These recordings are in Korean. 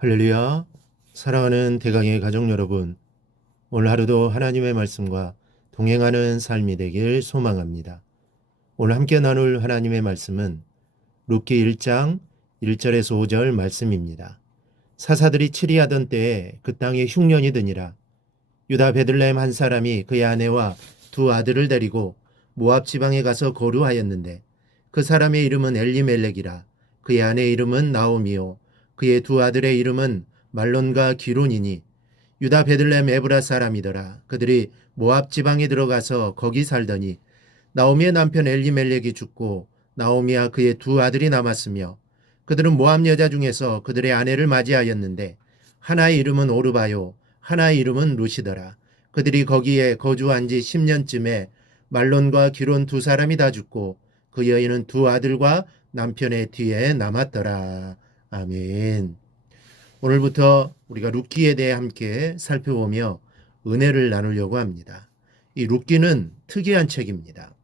할렐루야. 사랑하는 대강의 가족 여러분, 오늘 하루도 하나님의 말씀과 동행하는 삶이 되길 소망합니다. 오늘 함께 나눌 하나님의 말씀은 룻기 1장 1절에서 5절 말씀입니다. 사사들이 치리하던 때에 그 땅에 흉년이 드니라. 유다 베들레헴 한 사람이 그의 아내와 두 아들을 데리고 모압 지방에 가서 거류하였는데 그 사람의 이름은 엘리멜렉이라. 그의 아내의 이름은 나오미요 그의 두 아들의 이름은 말론과 기론이니 유다 베들레헴 에브라 사람이더라. 그들이 모압 지방에 들어가서 거기 살더니 나오미의 남편 엘리멜렉이 죽고 나오미와 그의 두 아들이 남았으며 그들은 모압 여자 중에서 그들의 아내를 맞이하였는데 하나의 이름은 오르바요 하나의 이름은 루시더라. 그들이 거기에 거주한 지 10년쯤에 말론과 기론 두 사람이 다 죽고 그 여인은 두 아들과 남편의 뒤에 남았더라. 아멘. 오늘부터 우리가 룻기에 대해 함께 살펴보며 은혜를 나누려고 합니다. 이 룻기는 특이한 책입니다.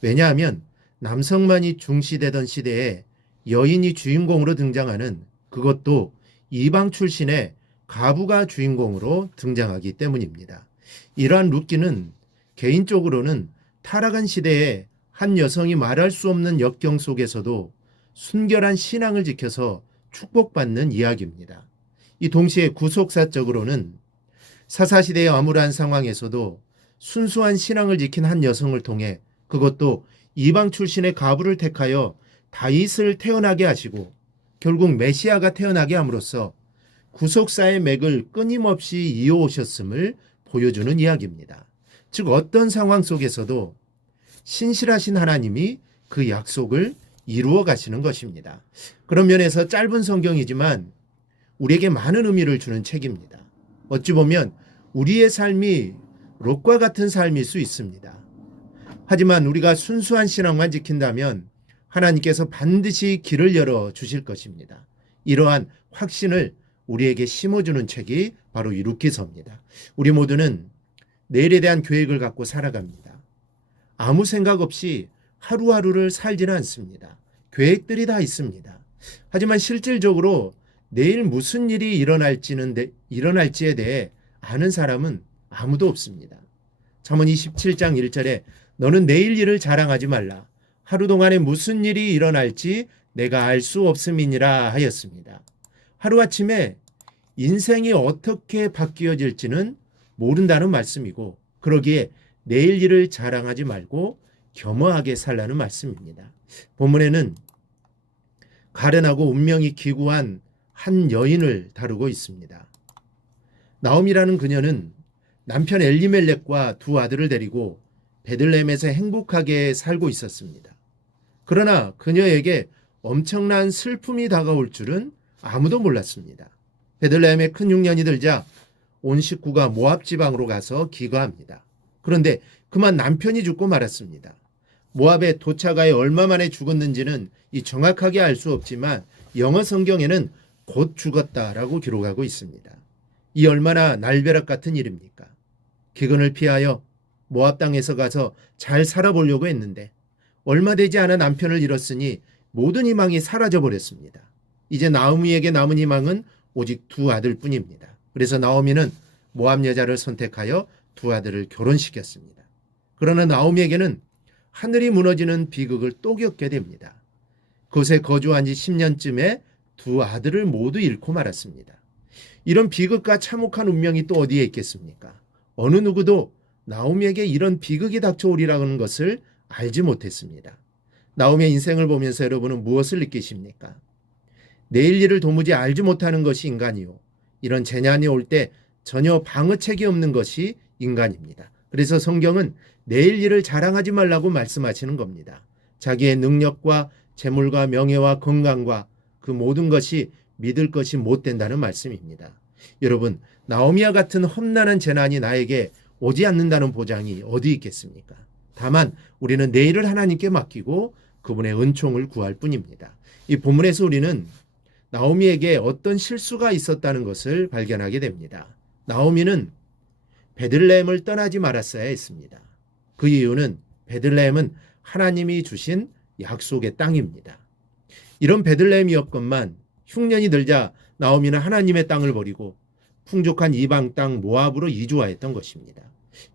왜냐하면 남성만이 중시되던 시대에 여인이 주인공으로 등장하는, 그것도 이방 출신의 가부가 주인공으로 등장하기 때문입니다. 이러한 룻기는 개인적으로는 타락한 시대에 한 여성이 말할 수 없는 역경 속에서도 순결한 신앙을 지켜서 축복받는 이야기입니다. 이 동시에 구속사적으로는 사사시대의 암울한 상황에서도 순수한 신앙을 지킨 한 여성을 통해, 그것도 이방 출신의 가부를 택하여 다윗을 태어나게 하시고 결국 메시아가 태어나게 함으로써 구속사의 맥을 끊임없이 이어오셨음을 보여주는 이야기입니다. 즉 어떤 상황 속에서도 신실하신 하나님이 그 약속을 이루어 가시는 것입니다. 그런 면에서 짧은 성경이지만 우리에게 많은 의미를 주는 책입니다. 어찌 보면 우리의 삶이 롯과 같은 삶일 수 있습니다. 하지만 우리가 순수한 신앙만 지킨다면 하나님께서 반드시 길을 열어 주실 것입니다. 이러한 확신을 우리에게 심어주는 책이 바로 이 룻기서입니다. 우리 모두는 내일에 대한 계획을 갖고 살아갑니다. 아무 생각 없이 하루하루를 살지는 않습니다. 계획들이 다 있습니다. 하지만 실질적으로 내일 무슨 일이 일어날지에 대해 아는 사람은 아무도 없습니다. 잠언 27장 1절에 너는 내일 일을 자랑하지 말라. 하루 동안에 무슨 일이 일어날지 내가 알 수 없음이니라 하였습니다. 하루아침에 인생이 어떻게 바뀌어질지는 모른다는 말씀이고, 그러기에 내일 일을 자랑하지 말고 겸허하게 살라는 말씀입니다. 본문에는 가련하고 운명이 기구한 한 여인을 다루고 있습니다. 나옴이라는 그녀는 남편 엘리멜렉과 두 아들을 데리고 베들레헴에서 행복하게 살고 있었습니다. 그러나 그녀에게 엄청난 슬픔이 다가올 줄은 아무도 몰랐습니다. 베들레헴에 큰 흉년이 들자 온 식구가 모압 지방으로 가서 기거합니다. 그런데 그만 남편이 죽고 말았습니다. 모압에 도착하여 얼마 만에 죽었는지는 정확하게 알 수 없지만 영어 성경에는 곧 죽었다라고 기록하고 있습니다. 이 얼마나 날벼락 같은 일입니까? 기근을 피하여 모압 땅에서 가서 잘 살아보려고 했는데 얼마 되지 않아 남편을 잃었으니 모든 희망이 사라져버렸습니다. 이제 나오미에게 남은 희망은 오직 두 아들뿐입니다. 그래서 나오미는 모압 여자를 선택하여 두 아들을 결혼시켰습니다. 그러나 나오미에게는 하늘이 무너지는 비극을 또 겪게 됩니다. 그곳에 거주한 지 10년쯤에 두 아들을 모두 잃고 말았습니다. 이런 비극과 참혹한 운명이 또 어디에 있겠습니까? 어느 누구도 나오미에게 이런 비극이 닥쳐오리라는 것을 알지 못했습니다. 나오미의 인생을 보면서 여러분은 무엇을 느끼십니까? 내일 일을 도무지 알지 못하는 것이 인간이요, 이런 재난이 올 때 전혀 방어책이 없는 것이 인간입니다. 그래서 성경은 내일 일을 자랑하지 말라고 말씀하시는 겁니다. 자기의 능력과 재물과 명예와 건강과 그 모든 것이 믿을 것이 못 된다는 말씀입니다. 여러분, 나오미와 같은 험난한 재난이 나에게 오지 않는다는 보장이 어디 있겠습니까? 다만 우리는 내일을 하나님께 맡기고 그분의 은총을 구할 뿐입니다. 이 본문에서 우리는 나오미에게 어떤 실수가 있었다는 것을 발견하게 됩니다. 나오미는 베들레헴을 떠나지 말았어야 했습니다. 그 이유는 베들레헴은 하나님이 주신 약속의 땅입니다. 이런 베들레헴이었건만 흉년이 들자 나오미는 하나님의 땅을 버리고 풍족한 이방 땅 모압으로 이주하였던 것입니다.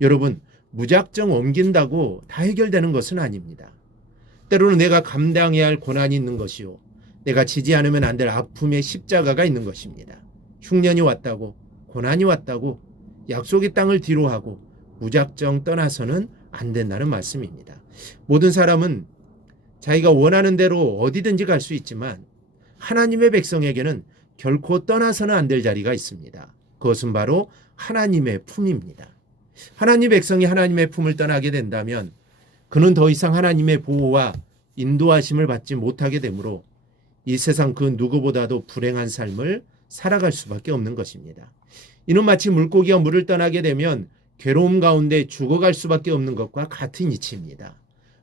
여러분, 무작정 옮긴다고 다 해결되는 것은 아닙니다. 때로는 내가 감당해야 할 고난이 있는 것이요, 내가 지지 않으면 안 될 아픔의 십자가가 있는 것입니다. 흉년이 왔다고, 고난이 왔다고 약속의 땅을 뒤로하고 무작정 떠나서는 안 된다는 말씀입니다. 모든 사람은 자기가 원하는 대로 어디든지 갈 수 있지만 하나님의 백성에게는 결코 떠나서는 안 될 자리가 있습니다. 그것은 바로 하나님의 품입니다. 하나님의 백성이 하나님의 품을 떠나게 된다면 그는 더 이상 하나님의 보호와 인도하심을 받지 못하게 되므로 이 세상 그 누구보다도 불행한 삶을 살아갈 수밖에 없는 것입니다. 이는 마치 물고기가 물을 떠나게 되면 괴로움 가운데 죽어갈 수밖에 없는 것과 같은 이치입니다.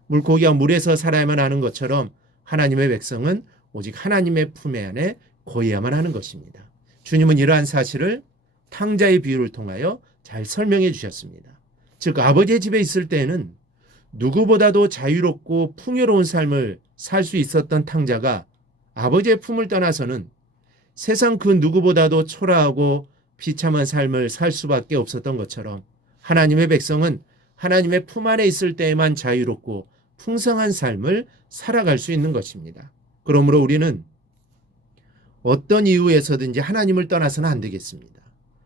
물고기가 물에서 살아야만 하는 것처럼 하나님의 백성은 오직 하나님의 품에 안에 거해야만 하는 것입니다. 주님은 이러한 사실을 탕자의 비유를 통하여 잘 설명해 주셨습니다. 즉, 아버지의 집에 있을 때에는 누구보다도 자유롭고 풍요로운 삶을 살 수 있었던 탕자가 아버지의 품을 떠나서는 세상 그 누구보다도 초라하고 비참한 삶을 살 수밖에 없었던 것처럼 하나님의 백성은 하나님의 품 안에 있을 때에만 자유롭고 풍성한 삶을 살아갈 수 있는 것입니다. 그러므로 우리는 어떤 이유에서든지 하나님을 떠나서는 안 되겠습니다.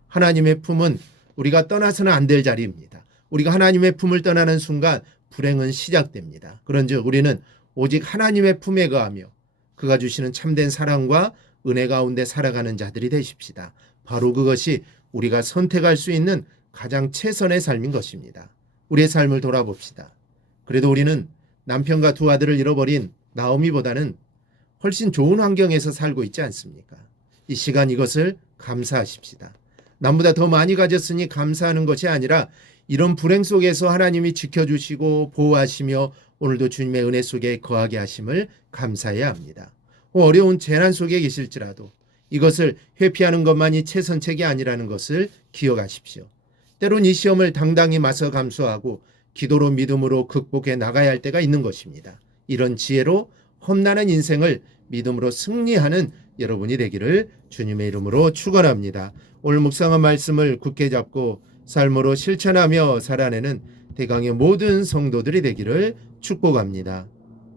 하나님의 품은 우리가 떠나서는 안 될 자리입니다. 우리가 하나님의 품을 떠나는 순간 불행은 시작됩니다. 그런즉 우리는 오직 하나님의 품에 거하며 그가 주시는 참된 사랑과 은혜 가운데 살아가는 자들이 되십시다. 바로 그것이 우리가 선택할 수 있는 가장 최선의 삶인 것입니다. 우리의 삶을 돌아봅시다. 그래도 우리는 남편과 두 아들을 잃어버린 나오미보다는 훨씬 좋은 환경에서 살고 있지 않습니까? 이 시간 이것을 감사하십시다. 남보다 더 많이 가졌으니 감사하는 것이 아니라 이런 불행 속에서 하나님이 지켜주시고 보호하시며 오늘도 주님의 은혜 속에 거하게 하심을 감사해야 합니다. 어려운 재난 속에 계실지라도 이것을 회피하는 것만이 최선책이 아니라는 것을 기억하십시오. 때론 이 시험을 당당히 맞서 감수하고 기도로 믿음으로 극복해 나가야 할 때가 있는 것입니다. 이런 지혜로 험난한 인생을 믿음으로 승리하는 여러분이 되기를 주님의 이름으로 축원합니다. 오늘 묵상한 말씀을 굳게 잡고 삶으로 실천하며 살아내는 대강의 모든 성도들이 되기를 축복합니다.